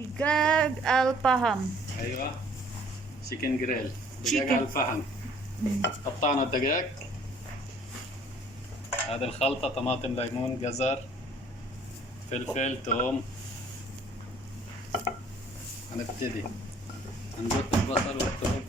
دجاج الفحم. ايوه chicken grill دجاج Chicken. على الفحم. قطعنا الدجاج. هذه الخلطة طماطم ليمون جزر فلفل توم. هنبتدي نزق البصل والثوم.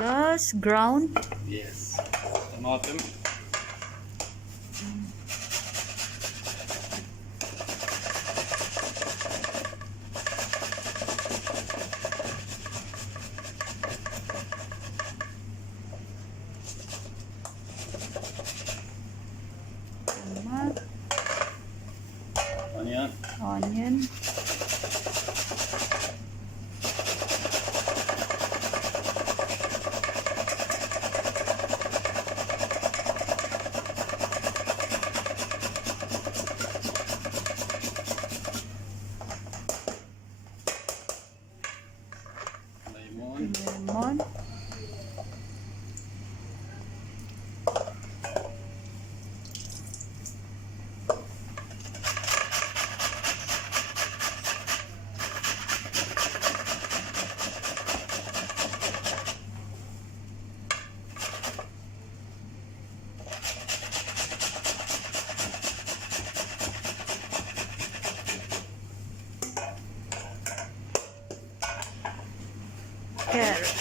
Last ground. يس طماطم. Tomato, onion. onion. ليمون. Lemon. Carrot.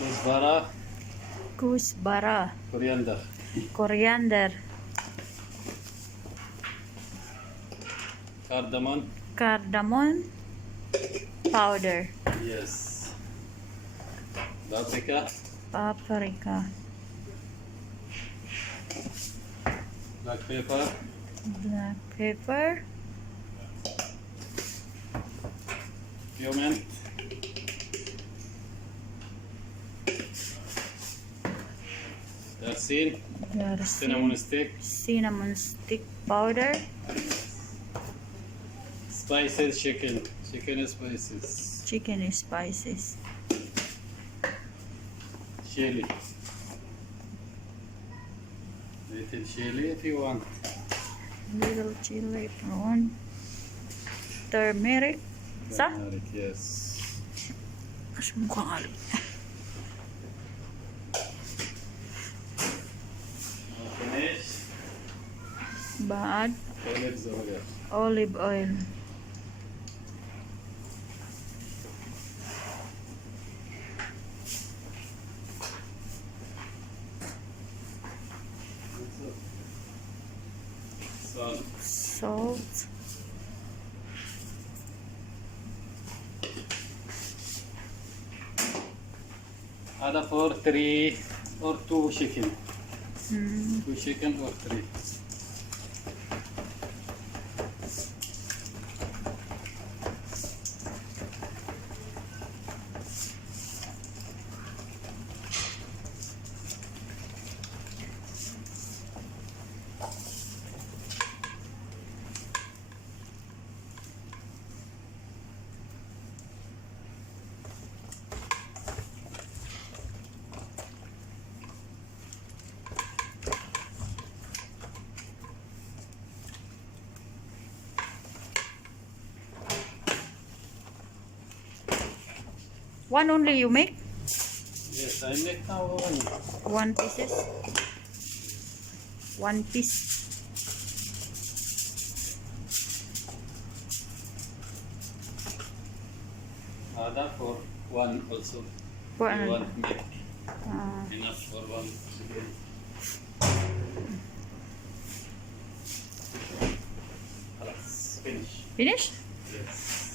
كزبرة. Kusbara. كورياندر. Coriander. كاردامون. Cardamom powder. يس بابريكا. Paprika. بلاك بيبر. Black pepper. كيومين. دارسين. سينامون ستيك. Cinnamon stick powder. سبايسز chicken spices. Chicken spices. chili. Little chili if you want. Little chili prawn. Turmeric. Sa? Turmeric, yes. Mas mukhang alam. Finish. Bad. Olives oil. Olive oil. Salt. Salt. هذا for 3 or 2 chicken. Mm. 2 chicken or 3. One only you make? Yes, I make now one. One pieces? One piece. Other for one also. For You another. want make Ah. enough for one chicken. خلاص finish. Finish? Yes.